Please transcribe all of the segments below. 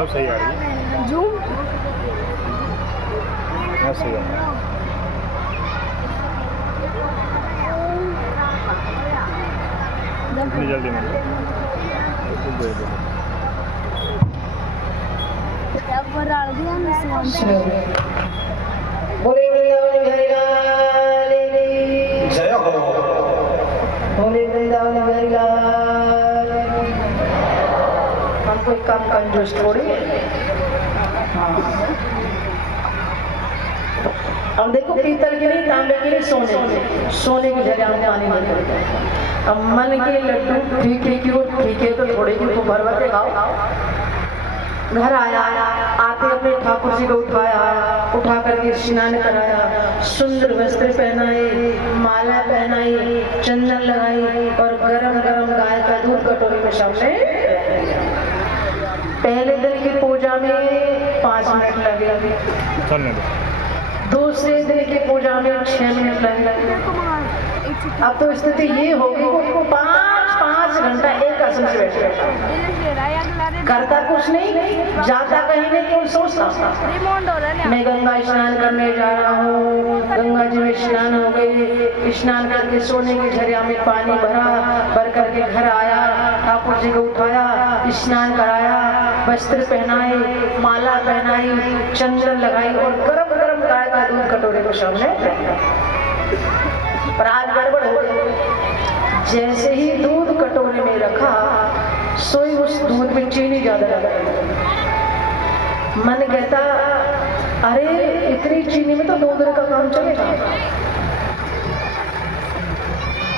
अब सही आ रही है। जूम अब सही आ रही है। इतनी जल्दी मतलब कुछ देर में बोले वृंदावन बिहारी लाल की जय हो। बोले वृंदावन बिहारी लाल की। हम कोई कम कंजूस थोड़ी है। हाँ। अब देखो पीतल के नहीं, तांबे के नहीं, सोने की जगह में पानी नहीं करते। अब मन के लड्डू फीके क्यों, फीके तो थोड़े की तो भर भर के खाओ। घर आया, आते अपने ठाकुर जी को उठा करके स्नान कराया, सुंदर वस्त्र पहनाए, माला पहनाई, चंदन लगाई और गरम गरम गाय का दूध कटोरी में सामने। पहले दिन की पूजा में 5 मिनट लगे, चलने दो। दूसरे दिन की पूजा में 6 मिनट लगे। अब तो स्थिति ये होगी कि उनको 5 घंटा एक आसन से बैठे, करता कुछ नहीं, जाता कहीं नहीं, क्यों सोचता मैं गंगा स्नान करने जा रहा हूँ। गंगा जी में स्नान हो गए, स्नान करके सोने की झरिया में पानी भर करके घर आया, ठाकुर जी को उठाया, स्नान कराया, वस्त्र पहनाए, माला पहनाई, चंदन लगाई और गरम गरम गाय का दूध कटोरे को सामने। पर आज गड़बड़ हो गई, जैसे ही दूध कटोरे में रखा, सोई उस दूध में चीनी ज्यादा लगा। मन कहता अरे इतनी चीनी में तो 2 दिन का काम चलेगा।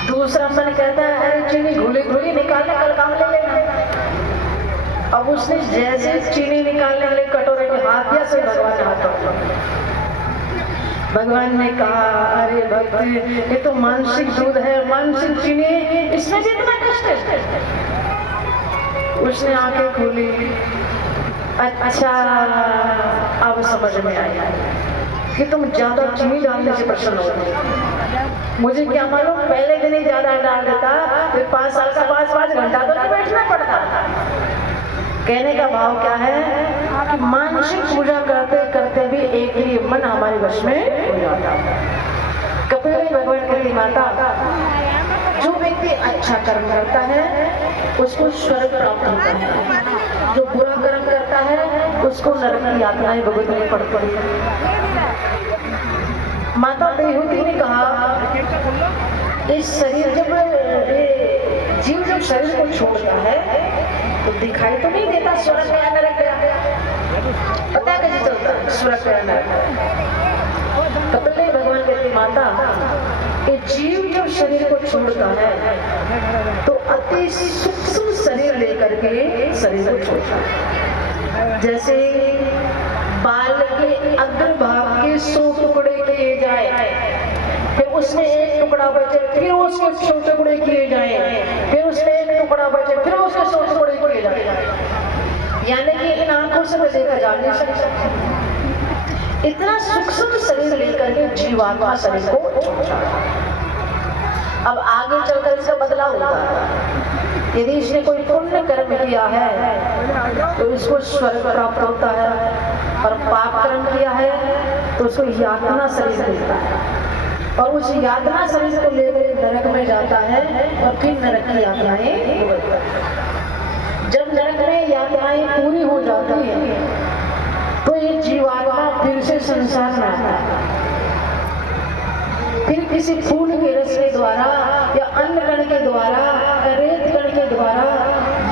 दूसरा मन कहता है अरे चीनी घुली घुली निकालने, कल काम ले लेना। अब उसने जैसे चीनी निकालने वाले कटोरे में हाथ दिया, से भगवान ने हाथ। भगवान ने कहा अरे भक्त, ये तो मानसिक दूध है, मानसिक चीनी, इसमें भी इतना कष्ट है। उसने आंखें खोली, अच्छा अब समझ में आया कि तुम ज्यादा चीनी डालने से प्रसन्न हो। मुझे क्या मालूम, पहले दिन ही ज्यादा डाल देता तो 5 साल का 5 घंटा तो नहीं बैठना पड़ता। कहने का भाव क्या है कि मानसिक पूजा करते करते भी एक ही मन हमारे वश में हो जाता है। कपिल भगवान कहती माता, जो व्यक्ति अच्छा कर्म करता है उसको स्वर्ग प्राप्त होता है, जो बुरा कर्म करता है उसको नरक की यातनाएं भुगतनी पड़ती है। माता देहूती ने कहा, इस शरीर जब जीव जब शरीर को छोड़ता है तो दिखाई तो नहीं देता स्वर्ग में नरक गया, पता कैसे चलता स्वर्ग में नरक। कपिल भगवान कहती माता कि जीव जब शरीर को छोड़ता है तो अति सूक्ष्म शरीर लेकर के शरीर को छोड़ता है। जैसे बाल के अग्रभाग के 100 टुकड़े किए जाए, फिर उसमें एक टुकड़ा बचे, फिर उसके 100 टुकड़े किए जाए, फिर उसमें एक टुकड़ा बचे, फिर उसके 100 टुकड़े किए जाए। यानी कि इन आंखों से देखा जा नहीं सकता। इतना सूक्ष्म शरीर लेकर के जीवात्मा शरीर को छोड़ता है। अब आगे चलकर इसका बदलाव होता है। यदि इसने कोई पुण्य कर्म किया है तो इसको स्वर्ग प्राप्त होता है, और पाप कर्म किया है तो उसको यातना शरीर मिलता है, और उस यातना शरीर को लेकर नरक में जाता है और फिर नरक की यातनाएं भुगतता है। जब नरक में यातनाएं पूरी हो जाती है तो ये जीवात्मा फिर से संसार में आता है। फिर किसी फूल के रस के द्वारा या अन्न कण के द्वारा, रेत कण के द्वारा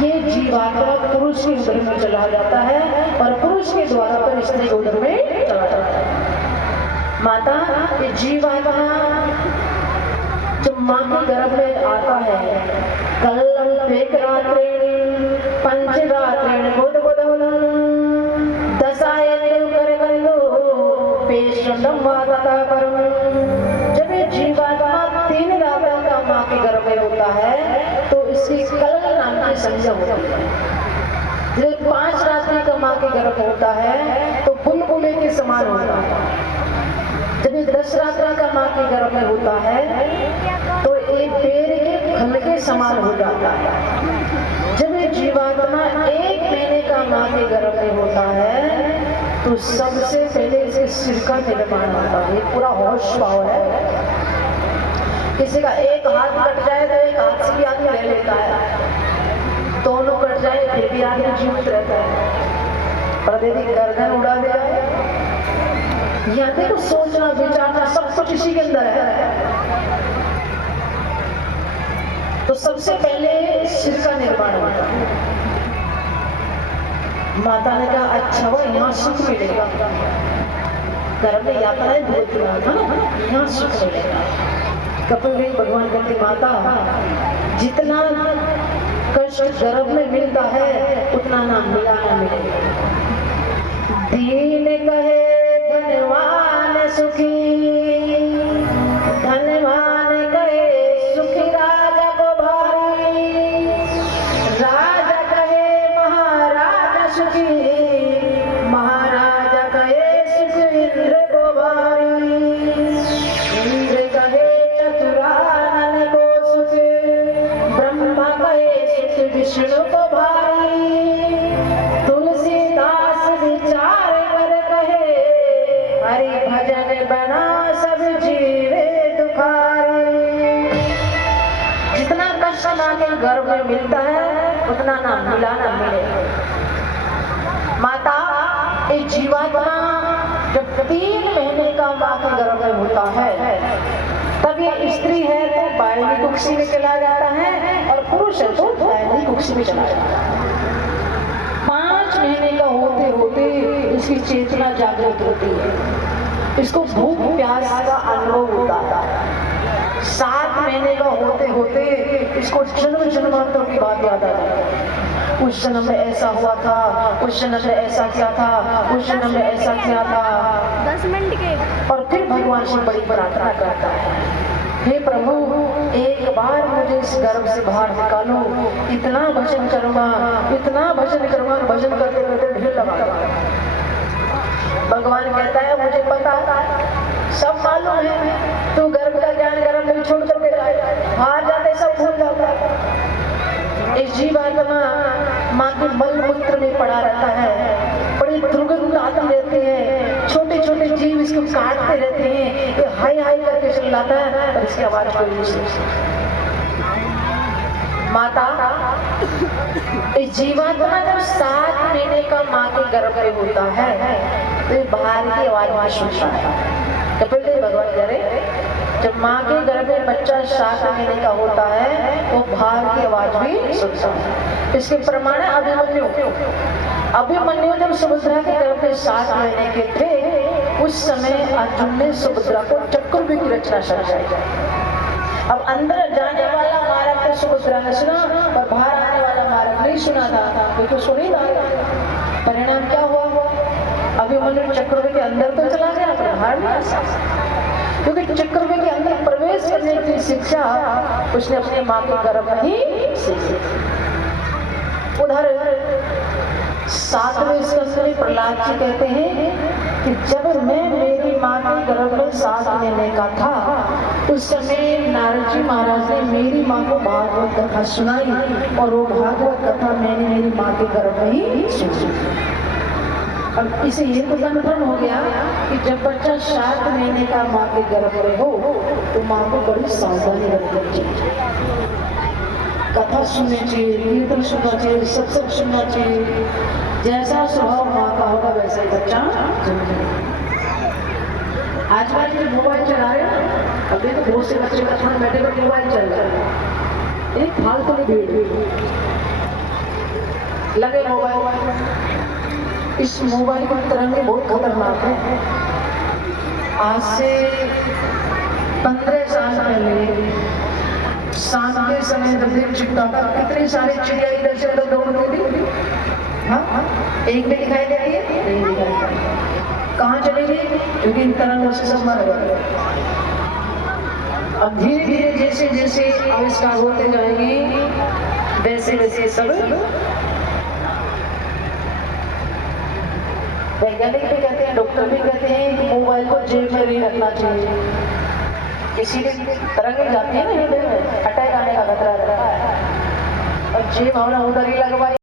ये जीवात्मा पुरुष के उदर में चला जाता है, और पुरुष के द्वारा पर स्त्री के उदर में चला जाता है। माता, ये जीवात्मा जब माँ के गर्भ में आता है, कल्लम एक रात्रेण पंचरात्रेण बोध बोधवनं दशायन कर गल्लो पेशंदम वाता परम। जब ये जीवात्मा 3 रात्रि का माँ के गर्भ में होता है तो इसकी कल नाम की संज्ञा होती है। जब 5 रात्रि का माँ के गर्भ होता है तो बुलबुले के समान होता है। जब ये 10 रात्रि का माँ के गर्भ में होता है तो एक पेड़ के फल के समान हो जाता है। जब ये जीवात्मा 1 महीने का माँ के गर्भ में होता है तो सबसे पहले इसके सिर का निर्माण होता है। ये पूरा होश पावर है। किसी का एक हाथ कट जाए तो एक हाथ से भी आदमी रह लेता है, दोनों कट जाए फिर भी आदमी जीवित रहता है। पर यदि गर्दन उड़ा दे जाए, यहाँ देखो सोचना विचारना सब कुछ इसी के अंदर है। तो सबसे पहले सिर का निर्माण होता है। माता ने कहा अच्छा वो यहाँ सुख मिलेगा, गर्भ में यात्राएं बहुत रहा था ना, यहाँ सुख मिलेगा। कपिल देव भगवान कहते माता जितना कष्ट गर्भ में मिलता है उतना ना मिला ना मिलेगा। दीन कहे धनवान सुखी, धनवान कहे सुखी राजा को भारी, राजा कहे महाराजा सुखी, महाराजा कहे सुख इंद्र को भारी, इंद्र कहे चतुरानन को सुख, ब्रह्मा कहे सुख विष्णु को भारी, तुलसीदास विचार कर कहे हरि भजन बना सब जीवे दुखारी। जितना कष्ट माँ के गर्भ में मिलता है उतना ना मिला ना मिले। माता एक जीवात्मा जब 3 महीने का माँ के गर्भ में होता है तब ये स्त्री है तो बायनी कुक्षी में चला जाता है और पुरुष है तो बायनी कुक्षी में चला जाता है। 5 महीने का होते होते इसकी चेतना जागृत होती है, इसको भूख प्यास का अनुभव होता है। 7 महीने का होते होते इसको जन्म जन्मांतरों की बात याद आ जाती है। उस जन्म में ऐसा हुआ था, उस जन्म में ऐसा किया था, उस जन्म में ऐसा किया था। 10 मिनट के और फिर भगवान से बड़ी प्रार्थना करता है, हे प्रभु एक बार मुझे इस गर्भ से बाहर निकालो, इतना भजन करूंगा, इतना भजन करूंगा, भजन करते करते ढेर लगा। भगवान कहता है मुझे पता सब मालूम है, तू गर्भ का ज्ञान गर्भ में छोड़ कर बाहर जाते सब भूल जाता। इस जीवात्मा माँ के मल मूत्र में पड़ा रहता है, बड़ी दुर्गंध आती रहती है, छोटे छोटे जीव इसको काटते रहते हैं, ये हाय हाय करके चिल्लाता है और इसकी आवाज कोई नहीं सुनती। माता इस जीवात्मा जब 7 महीने का माँ के गर्भ में होता है तो ये बाहर की आवाज में सुनता है। कपिल देव भगवान कह रहे जब माँ के गर्भ में बच्चा 7 महीने का होता है वो बाहर की आवाज भी सुनता है। इसके प्रमाण है अभिमन्यु। अभिमन्यु जब सुभद्रा के गर्भ में 7 महीने के थे उस समय अर्जुन ने सुभद्रा को चक्रव्यूह की रचना समझाई। अब अंदर जाने वाला मार्ग तो सुभद्रा ने सुना और बाहर आने वाला मार्ग नहीं सुना था, तो सुन ही रहा। परिणाम क्या हुआ? अभिमन्यु चक्रव्यूह के अंदर तो चला गया पर बाहर नहीं आ सका, क्योंकि चक्रव्यूह के अंदर प्रवेश करने की शिक्षा उसने अपने माँ के गर्भ में ही सीखी। उधर 7वें स्कंद में प्रहलाद जी कहते हैं कि जब मैं मेरी माँ के गर्भ में 7 महीने का था उस समय नारद जी महाराज ने मेरी माँ को भागवत कथा सुनाई और वो भागवत कथा मैंने मेरी माँ के गर्भ में ही सुनी। अब इसे ये तो कन्फर्म हो गया कि जब बच्चा 7 महीने का माँ के गर्भ में हो तो माँ को बड़ी सावधानी रखनी चाहिए, कथा सुननी चाहिए, कीर्तन सुनना चाहिए, सत्संग सुनना चाहिए। जैसा स्वभाव माँ का होगा वैसे बच्चा आज वाले जो मोबाइल चला रहे हैं अभी तो बहुत से बच्चे का खाना बैठे बैठे मोबाइल चल रहा है, एक फालतू की भीड़ लगे मोबाइल। इस मोबाइल की तरंगे बहुत खतरनाक है। आज से 15 साल पहले शाम के समय जब दिन छिपता था कितनी सारी चिड़िया इधर से उधर दौड़ती थी। हाँ एक भी दिखाई देती है? नहीं दिखाई देती। कहाँ चली गई? क्योंकि इन तरंगों से सब मर गए। अब धीरे धीरे जैसे जैसे आविष्कार होते जाएंगे वैसे वैसे सब वैज्ञानिक भी कहते हैं, डॉक्टर भी कहते हैं कि मोबाइल को जेब में नहीं रखना चाहिए। किसी दिन तरंगे जाती है ना हृदय में, अटैक आने का खतरा रहता है और जेब हमने उधर ही लगवाई।